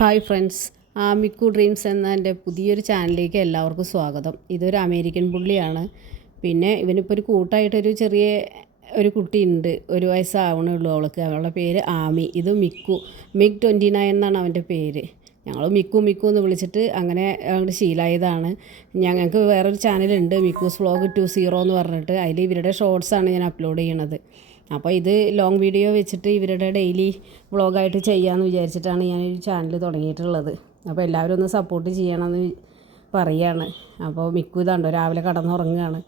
Hi friends, Miku dreams എന്ന എൻ്റെ പുതിയൊരു ചാനലിലേക്ക് എല്ലാവർക്കും സ്വാഗതം. ഇതൊരു അമേരിക്കൻ പുള്ളിയാണ്. പിന്നെ ഇവനിപ്പോൾ ഒരു കൂട്ടായിട്ടൊരു ചെറിയ ഒരു കുട്ടിയുണ്ട്. 1 വയസ്സാവണേ ഉള്ളൂ അവൾക്ക്. അവളുടെ പേര് ആമി. ഇത് മിഗ് 29 എന്നാണ് അവൻ്റെ പേര്. ഞങ്ങൾ മിക്കു എന്ന് വിളിച്ചിട്ട് അങ്ങനെ അങ്ങോട്ട് ശീലമായതാണ്. ഞങ്ങൾക്ക് വേറൊരു ചാനലുണ്ട്, മിക്കൂസ് വ്ളോഗ് 20 എന്ന് പറഞ്ഞിട്ട്. അതിൽ ഇവരുടെ ഷോർട്സാണ് ഞാൻ അപ്ലോഡ് ചെയ്യണത്. അപ്പോൾ ഇത് ലോങ് വീഡിയോ വെച്ചിട്ട് ഇവരുടെ ഡെയിലി വ്ളോഗായിട്ട് ചെയ്യാമെന്ന് വിചാരിച്ചിട്ടാണ് ഞാനൊരു ചാനൽ തുടങ്ങിയിട്ടുള്ളത്. അപ്പോൾ എല്ലാവരും ഒന്ന് സപ്പോർട്ട് ചെയ്യണമെന്ന് പറയുകയാണ്. അപ്പോൾ മിക്കു ഇതാണ്ടോ രാവിലെ കടന്നുറങ്ങുകയാണ്,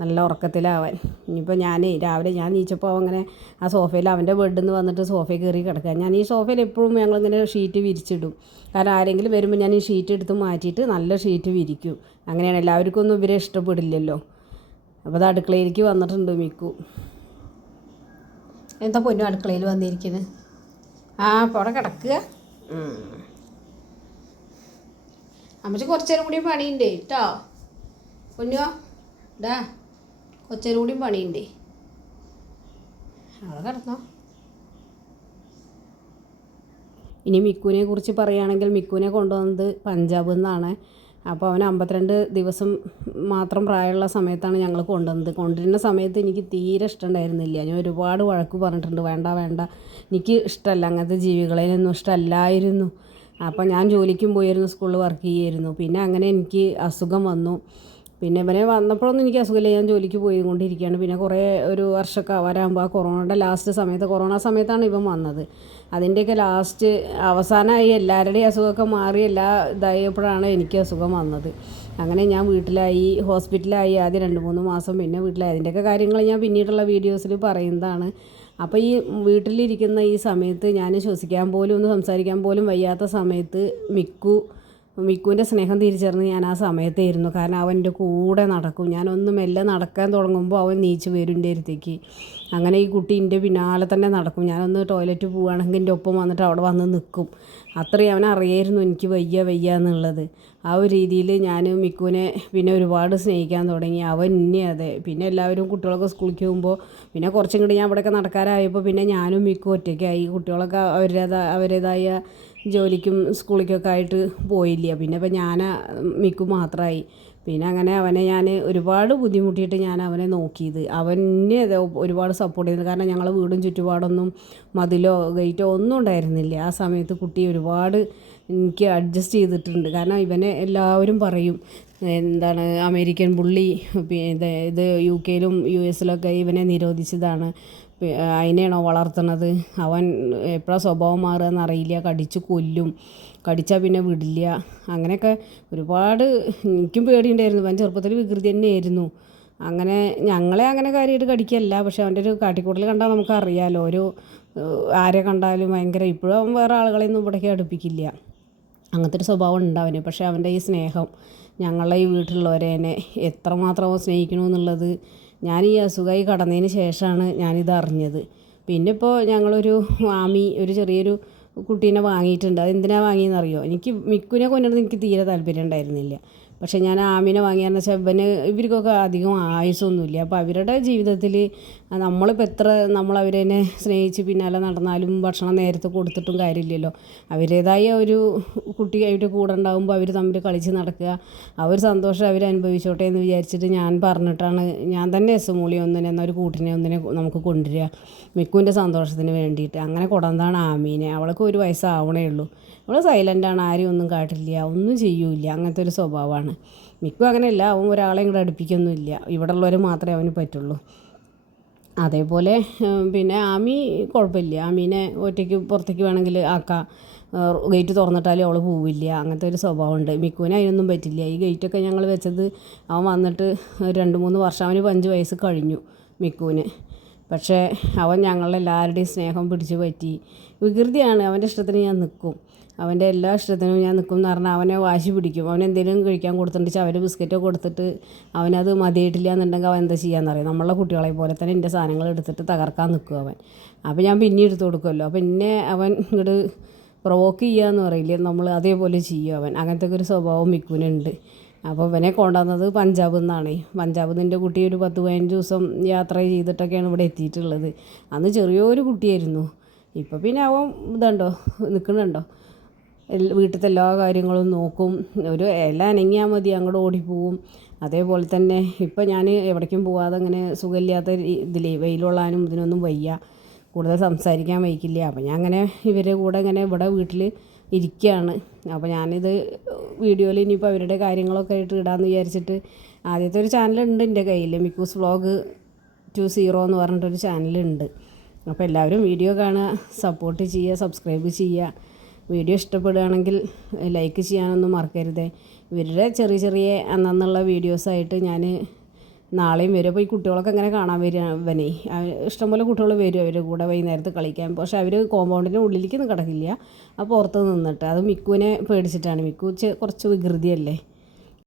നല്ല ഉറക്കത്തിലാവാൻ. ഇനിയിപ്പോൾ രാവിലെ ഞാൻ നീച്ചപ്പോൾ അങ്ങനെ ആ സോഫയിൽ അവൻ്റെ ബെഡിൽ നിന്ന് വന്നിട്ട് സോഫയിൽ കയറി കിടക്കുക. ഞാൻ ഈ സോഫയിൽ എപ്പോഴും ഞങ്ങളിങ്ങനെ ഷീറ്റ് വിരിച്ചിടും. കാരണം ആരെങ്കിലും വരുമ്പോൾ ഞാൻ ഈ ഷീറ്റ് എടുത്ത് മാറ്റിയിട്ട് നല്ല ഷീറ്റ് വിരിക്കും. അങ്ങനെയാണ്, എല്ലാവർക്കും ഒന്നും ഇവരെ ഇഷ്ടപ്പെടില്ലല്ലോ. അപ്പോൾ അത് അടുക്കളയിലേക്ക് വന്നിട്ടുണ്ട് മിക്കു. എന്താ പൊന്നു അടുക്കളയിൽ വന്നിരിക്കുന്നത്? അപ്പോൾ അവിടെ കിടക്കുക. അമ്മച്ച് കുറച്ചേരം കൂടി പണിയുണ്ടേ കേട്ടോ പൊന്നുവോ. ഡാ കുറച്ചേരം കൂടി പണിയുണ്ടേ, അവിടെ കിടന്നോ. ഇനി മിക്കുവിനെ കുറിച്ച് പറയുകയാണെങ്കിൽ, മിക്കുവിനെ കൊണ്ടുവന്നത് പഞ്ചാബിൽ നിന്നാണ്. അപ്പോൾ അവന് 52 ദിവസം മാത്രം പ്രായമുള്ള സമയത്താണ് ഞങ്ങൾ കൊണ്ടുവരുന്ന സമയത്ത് എനിക്ക് തീരെ ഇഷ്ടമുണ്ടായിരുന്നില്ല. ഞാൻ ഒരുപാട് വഴക്ക് പറഞ്ഞിട്ടുണ്ട്, വേണ്ട എനിക്ക് ഇഷ്ടമല്ല, അങ്ങനത്തെ ജീവികളെയൊന്നും ഇഷ്ടമല്ലായിരുന്നു. അപ്പോൾ ഞാൻ ജോലിക്കും പോയിരുന്നു, സ്കൂളിൽ വർക്ക് ചെയ്യുമായിരുന്നു. പിന്നെ അങ്ങനെ എനിക്ക് അസുഖം വന്നു. പിന്നെ ഇവനെ വന്നപ്പോഴൊന്നും എനിക്ക് അസുഖമില്ല, ഞാൻ ജോലിക്ക് പോയിക്കൊണ്ടിരിക്കുകയാണ്. പിന്നെ ഒരു വർഷമൊക്കെ വരാകുമ്പോൾ കൊറോണ സമയത്താണ് ഇവൻ വന്നത്. അതിൻ്റെയൊക്കെ അവസാനമായി എല്ലാവരുടെയും അസുഖമൊക്കെ മാറി ഇതായപ്പോഴാണ് എനിക്ക് അസുഖം വന്നത്. അങ്ങനെ ഞാൻ ഹോസ്പിറ്റലായി ആദ്യം 2-3 മാസം, പിന്നെ വീട്ടിലായി. അതിൻ്റെയൊക്കെ കാര്യങ്ങൾ ഞാൻ പിന്നീടുള്ള വീഡിയോസിൽ പറയുന്നതാണ്. അപ്പോൾ ഈ വീട്ടിലിരിക്കുന്ന ഈ സമയത്ത് ഞാൻ ശ്വസിക്കാൻ പോലും ഒന്ന് സംസാരിക്കാൻ പോലും വയ്യാത്ത സമയത്ത് മിക്കുവിൻ്റെ സ്നേഹം തിരിച്ചറിഞ്ഞ് ഞാൻ ആ സമയത്തായിരുന്നു. കാരണം അവൻ്റെ കൂടെ നടക്കും. ഞാനൊന്ന് മെല്ലെ നടക്കാൻ തുടങ്ങുമ്പോൾ അവൻ നീച്ച് വരും എൻ്റെ അടുത്തേക്ക്. അങ്ങനെ ഈ കുട്ടി എൻ്റെ പിന്നാലെ തന്നെ നടക്കും. ഞാനൊന്ന് ടോയ്ലറ്റ് പോവുകയാണെങ്കിൽ എൻ്റെ ഒപ്പം വന്നിട്ട് അവിടെ വന്ന് നിൽക്കും. അത്രയും അവനറിയായിരുന്നു എനിക്ക് വയ്യ എന്നുള്ളത്. ആ ഒരു രീതിയിൽ ഞാൻ മിക്കുവിനെ പിന്നെ ഒരുപാട് സ്നേഹിക്കാൻ തുടങ്ങി. അവൻ ഇനി അതെ. പിന്നെ എല്ലാവരും കുട്ടികളൊക്കെ സ്കൂളിലേക്ക് പോകുമ്പോൾ പിന്നെ കുറച്ചും കൂടി ഞാൻ ഇവിടെയൊക്കെ നടക്കാറായപ്പോൾ പിന്നെ ഞാനും മിക്കും ഒറ്റയ്ക്കായി. കുട്ടികളൊക്കെ അവരുടേതായ ജോലിക്കും സ്കൂളിലേക്കൊക്കെ ആയിട്ട് പോയില്ല. പിന്നെ ഇപ്പം മിക്കു മാത്രമായി. പിന്നെ അങ്ങനെ അവനെ ഞാൻ ഒരുപാട് ബുദ്ധിമുട്ടിയിട്ട് ഞാൻ അവനെ നോക്കിയത്. അവനെ ഒരുപാട് സപ്പോർട്ട് ചെയ്തു. കാരണം ഞങ്ങളെ വീടും ചുറ്റുപാടൊന്നും മതിലോ ഗേറ്റോ ഒന്നും ഉണ്ടായിരുന്നില്ല. ആ സമയത്ത് കുട്ടി ഒരുപാട് എനിക്ക് അഡ്ജസ്റ്റ് ചെയ്തിട്ടുണ്ട്. കാരണം ഇവനെ എല്ലാവരും പറയും, എന്താണ് അമേരിക്കൻ പുള്ളി, ഇത് UK US ഇവനെ നിരോധിച്ചതാണ്, അതിനെയാണോ വളർത്തുന്നത്, അവൻ എപ്പോഴാണ് സ്വഭാവം മാറുകയെന്ന് അറിയില്ല, കടിച്ച് കൊല്ലും, കടിച്ചാൽ പിന്നെ വിടില്ല. അങ്ങനെയൊക്കെ ഒരുപാട് എനിക്കും പേടിയുണ്ടായിരുന്നു. അവൻ ചെറുപ്പത്തിൽ വികൃതി തന്നെയായിരുന്നു. അങ്ങനെ ഞങ്ങളെ അങ്ങനെ കാര്യമായിട്ട് കടിക്കല്ല, പക്ഷെ അവൻ്റെ ഒരു കാട്ടിക്കൂട്ടൽ കണ്ടാൽ നമുക്കറിയാമല്ലോ. ആരെ കണ്ടാലും ഭയങ്കര, ഇപ്പോഴും അവൻ വേറെ ആളുകളെയൊന്നും ഇവിടേക്ക് അടുപ്പിക്കില്ല. അങ്ങനത്തെ ഒരു സ്വഭാവം ഉണ്ട് അവന്. പക്ഷേ അവൻ്റെ ഈ സ്നേഹം ഞങ്ങളെ ഈ വീട്ടിലുള്ളവരെ എത്രമാത്രം അവൻ സ്നേഹിക്കണമെന്നുള്ളത് ഞാൻ ഈ അസുഖമായി കടന്നതിന് ശേഷമാണ് ഞാനിത് അറിഞ്ഞത്. പിന്നെ ഇപ്പോൾ ഞങ്ങളൊരു ഒരു ചെറിയൊരു കുട്ടീനെ വാങ്ങിയിട്ടുണ്ട്. അതെന്തിനാണ് വാങ്ങിയെന്നറിയോ? മിക്കുവിനെ കൊണ്ടുവരുന്നത് എനിക്ക് തീരെ താല്പര്യം ഉണ്ടായിരുന്നില്ല. പക്ഷേ ഞാൻ ആമിനെ വാങ്ങിയെന്ന് വെച്ചാൽ ഇവർക്കൊക്കെ അധികം ആയുസ്സൊന്നുമില്ല. അപ്പോൾ അവരുടെ ജീവിതത്തിൽ നമ്മളിപ്പോൾ അവരെ സ്നേഹിച്ച് പിന്നാലെ നടന്നാലും ഭക്ഷണം നേരത്തെ കൊടുത്തിട്ടും കാര്യമില്ലല്ലോ. അവരുടേതായ ഒരു കുട്ടിയായിട്ട് കൂടെ ഉണ്ടാകുമ്പോൾ അവർ തമ്മിൽ കളിച്ച് നടക്കുക, സന്തോഷം അനുഭവിച്ചോട്ടെ എന്ന് വിചാരിച്ചിട്ട് ഞാൻ പറഞ്ഞിട്ടാണ് ഞാൻ തന്നെ എന്നൊരു കൂട്ടിനെ നമുക്ക് കൊണ്ടുവരിക, മിക്കുവിൻ്റെ സന്തോഷത്തിന് വേണ്ടിയിട്ട്. അങ്ങനെ കൊണ്ടുവന്നതാണ് ആമീനെ. അവൾക്ക് 1 വയസ്സാവണേ ഉള്ളൂ. അവൾ സൈലൻ്റാണ്, ആരും ഒന്നും കാട്ടില്ല, ഒന്നും ചെയ്യൂല, അങ്ങനത്തെ ഒരു സ്വഭാവമാണ്. മിക്കു അങ്ങനെയല്ല, അവൻ ഒരാളെ ഇങ്ങോട്ട് അടുപ്പിക്കൊന്നുമില്ല. ഇവിടെ ഉള്ളവർ മാത്രമേ അവന് പറ്റുള്ളൂ. അതേപോലെ പിന്നെ ആമി കുഴപ്പമില്ല. ആമീനെ ഒറ്റയ്ക്ക് പുറത്തേക്ക് വേണമെങ്കിൽ ആക്കാം, ഗേറ്റ് തുറന്നിട്ടാലും അവൾ പോവില്ല. അങ്ങനത്തെ ഒരു സ്വഭാവമുണ്ട്. മിക്കുവിനെ അതിനൊന്നും പറ്റില്ല. ഈ ഗേറ്റൊക്കെ ഞങ്ങൾ വെച്ചത് അവൻ വന്നിട്ട് 2-3 വർഷം, അവന് 5 വയസ്സ് കഴിഞ്ഞു മിക്കുവിന്. പക്ഷേ അവൻ ഞങ്ങളെല്ലാവരുടെയും സ്നേഹം പിടിച്ച് പറ്റി. വികൃതിയാണ്, അവൻ്റെ ഇഷ്ടത്തിന് ഞാൻ നിൽക്കും, അവൻ്റെ എല്ലാ ഇഷ്ടത്തിനും ഞാൻ നിൽക്കും എന്ന് പറഞ്ഞാൽ അവനെ വാശി പിടിക്കും. അവനെന്തെങ്കിലും കഴിക്കാൻ കൊടുത്തിട്ടുണ്ടെങ്കിൽ അവർ ബിസ്ക്കറ്റോ കൊടുത്തിട്ട് അവനത് മതിയായിട്ടില്ല എന്നുണ്ടെങ്കിൽ അവൻ എന്താ ചെയ്യാമെന്നറിയാം, നമ്മളെ കുട്ടികളെ പോലെ തന്നെ എൻ്റെ സാധനങ്ങൾ എടുത്തിട്ട് തകർക്കാൻ നിൽക്കും അവൻ. അപ്പോൾ ഞാൻ പിന്നെ എടുത്ത് കൊടുക്കുമല്ലോ. അപ്പോൾ അവൻ ഇങ്ങോട്ട് പ്രൊവോക്ക് ചെയ്യുക പറയില്ലേ, നമ്മൾ അതേപോലെ ചെയ്യും അവൻ. അങ്ങനത്തെ ഒരു സ്വഭാവം മിക്കുവിനുണ്ട്. അപ്പോൾ ഇവനെ കൊണ്ടുവന്നത് പഞ്ചാബിൽ നിന്നാണ്. പഞ്ചാബിൽ നിന്ന് എൻ്റെ കുട്ടി ഒരു 10-15 ദിവസം യാത്ര ചെയ്തിട്ടൊക്കെയാണ് ഇവിടെ എത്തിയിട്ടുള്ളത്. അന്ന് ചെറിയൊരു കുട്ടിയായിരുന്നു. ഇപ്പോൾ പിന്നെ അവൻ നിൽക്കുന്നുണ്ടോ, വീട്ടിലത്തെ എല്ലാ കാര്യങ്ങളും നോക്കും. ഒരു ഇല അനങ്ങിയാൽ മതി അങ്ങോട്ട് ഓടിപ്പോവും. അതേപോലെ തന്നെ ഇപ്പം ഞാൻ എവിടേക്കും പോവാതെ അങ്ങനെ സുഖമില്ലാത്ത ഇതിലേ വെയിലുള്ളാനും ഇതിനൊന്നും വയ്യ, കൂടുതൽ സംസാരിക്കാൻ വയ്ക്കില്ല. അപ്പം ഞാൻ അങ്ങനെ ഇവരുടെ കൂടെ ഇങ്ങനെ ഇവിടെ വീട്ടിൽ ഇരിക്കുകയാണ്. അപ്പോൾ ഞാനിത് വീഡിയോയിൽ ഇനിയിപ്പോൾ അവരുടെ കാര്യങ്ങളൊക്കെ ആയിട്ട് ഇടാമെന്ന് വിചാരിച്ചിട്ട് ആദ്യത്തെ ഒരു ചാനലുണ്ട് എൻ്റെ കയ്യിൽ, മിക്കൂസ് വ്ളോഗ് 20 എന്ന് പറഞ്ഞിട്ടൊരു ചാനലുണ്ട്. അപ്പോൾ എല്ലാവരും വീഡിയോ കാണുക, സപ്പോർട്ട് ചെയ്യുക, സബ്സ്ക്രൈബ് ചെയ്യുക. വീഡിയോ ഇഷ്ടപ്പെടുകയാണെങ്കിൽ ലൈക്ക് ചെയ്യാനൊന്നും മറക്കരുത്. ഇവരുടെ ചെറിയ ചെറിയ അന്നുള്ള വീഡിയോസായിട്ട് ഞാൻ നാളെയും വരും. അപ്പോൾ ഈ കുട്ടികളൊക്കെ ഇങ്ങനെ കാണാൻ വരിക, ഇവനെ ഇഷ്ടംപോലെ കുട്ടികൾ വരും അവരുടെ കൂടെ വൈകുന്നേരത്ത് കളിക്കാൻ. പക്ഷേ അവർ കോമ്പൗണ്ടിൻ്റെ ഉള്ളിലേക്കൊന്നും കിടക്കില്ല, അപ്പോൾ പുറത്ത് നിന്നിട്ട്. അത് മിക്കുവിനെ പേടിച്ചിട്ടാണ്. മിക്കു കുറച്ച് വികൃതിയല്ലേ.